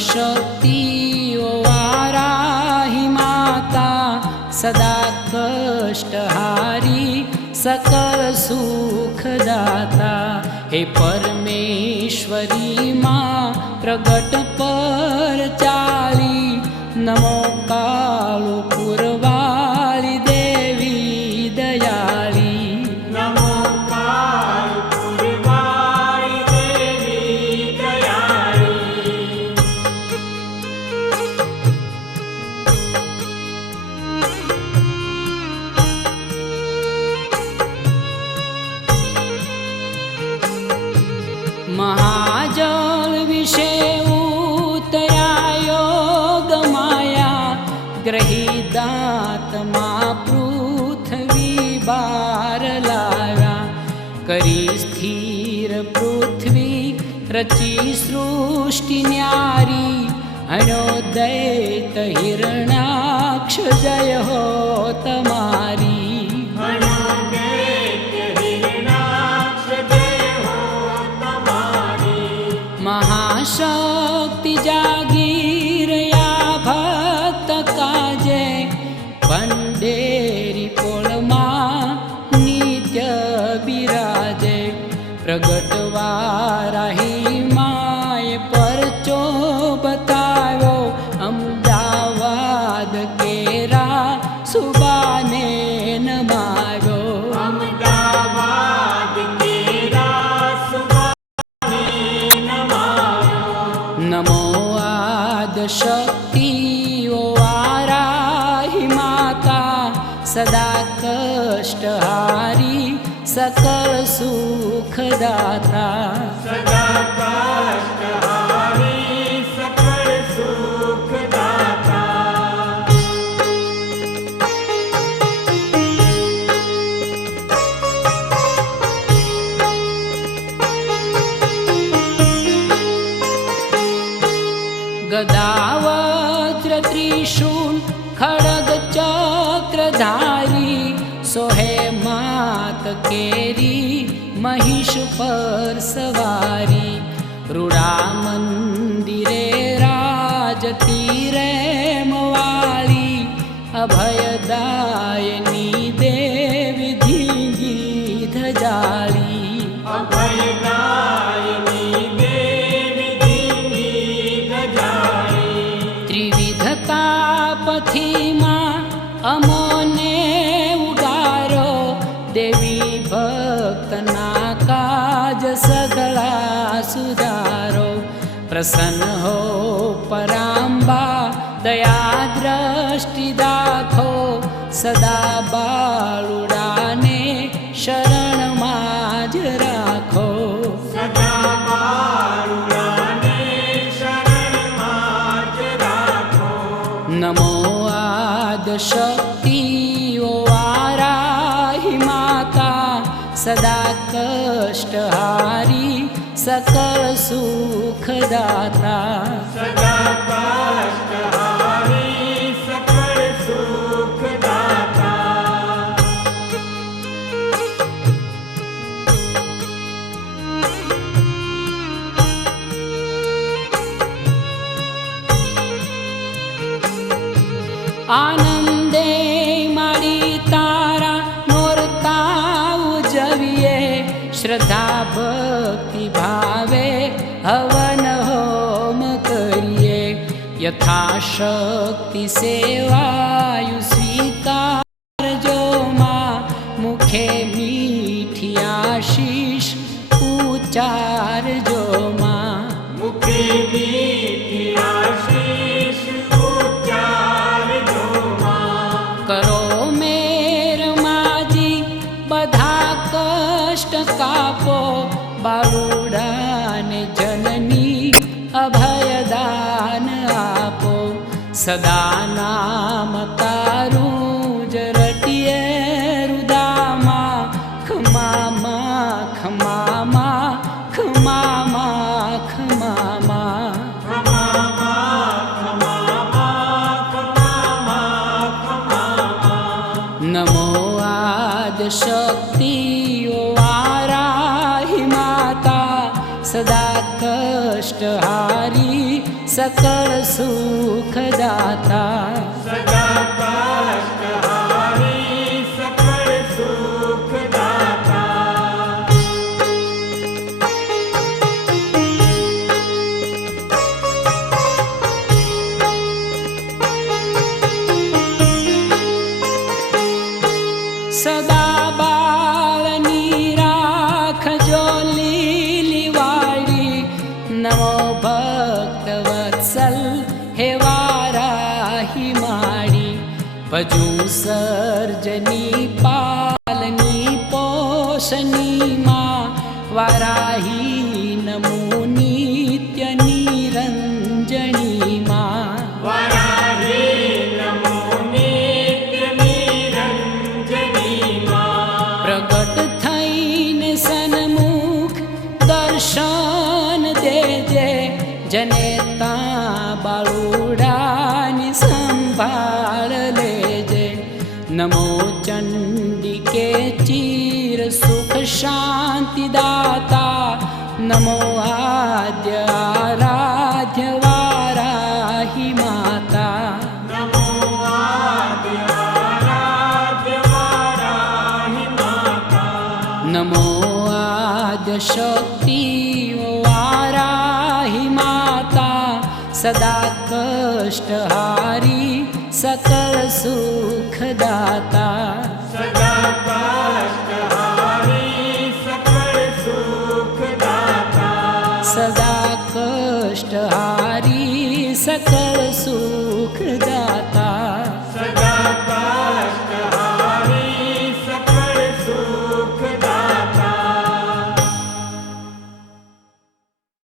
शक्तिओ वाराहि माता सदा कष्टहारी सकल सुखदाता। हे परमेश्वरी माँ प्रगट पर चाली नमो कालो पुरवाली देवी दयाली। नमो कालो पुरवाली देवी दयाली। महाजल विषे उतरायो गमाया ग्रहीदात्मा पृथ्वी बार लाव्या। करी स्थिर पृथ्वी रची सृष्टि न्यारी हणो दैत हिरण्याक्ष जय हो तमारी। महाशक्ति जागीर या भक्त काजे पंडेरी पोळमा नित्य बिराजे। प्रगट वाराही माय परचो बताव्यो अमदावाद केरा सुबाने नमाव्यो। नमो आद शक्तिओ वाराहि माता सदा कष्टहारी सकल सुखदाता। सदा कष्टहारी सकल सुखदाता। गदा वज्र त्रिशूल खड्ग चक्रधारी सोहे मात केरी महिष पर सवारी। रूड़ा मंदिरे राजती रेमवाली अभयदायिनी देवी धींगी धजाली। अभयदायिनी देवी धींगी धजाली। त्रिविधता पथी माँ अमोने उगारो देवी भक्तना काज सगला सुधारो। प्रसन्न हो परांबा दया दृष्टि दाखो सदा बाळुडाने शरण माज राखो। सदा बाळुडाने शरण माज राखो। नमो आद शक्तिओ वाराहि माता सदा कष्टहारी सकल सुखदाता। सदा कष्टहारी सकल सुखदाता। आनंदे मारी तारा नोरता उजविये श्रद्धा भक्ति भावे हवन होम करिए। यथाशक्ति सेवायु स्वीकार जो माँ मुखे मीठी आशीष उच्चार जो माँ। मुखे मीठी आशीष उच्चार जो माँ। करो मेर माजी बधा कष्ट कापो बाळुडाने जननी अभयदान आपो। सदा नाम तारूं जरटिए रुदामा खमा मा खमा मा खमा मा खमा मा। नमो आद शक्तिओ वाराहि माता सदा कष्टहारी सकल सुखदाता सदा कष्टहारी सकल सुखदाता सदा बाळनी राखजो લીલી વાડી નમો ભક્તવત્સલ હે વારાહી માડી ભજુ સર્જની પાલની પોષની માં વારાહી નમો નિત્ય નિરંજની માં वराहे नमो नित्य निरंजनी मां પ્રગટ થઈને સન્મુખ દર્શન દેજે જનેતા બાળુડાની સંભાળ લેજે નમો ચંડિકે ચિર સુખ શાંતિ દાતા નમો આદ્ય આરાધ્ય વારાહી માતા नमो आद्य आराध्य वाराहि माता नमो आद्य शक्ति वाराहि माता सदा कष्टहारी सकल सुखदाता सदा कष्टहारी सकल सुखदाता सदा कष्टहारी सकल सुख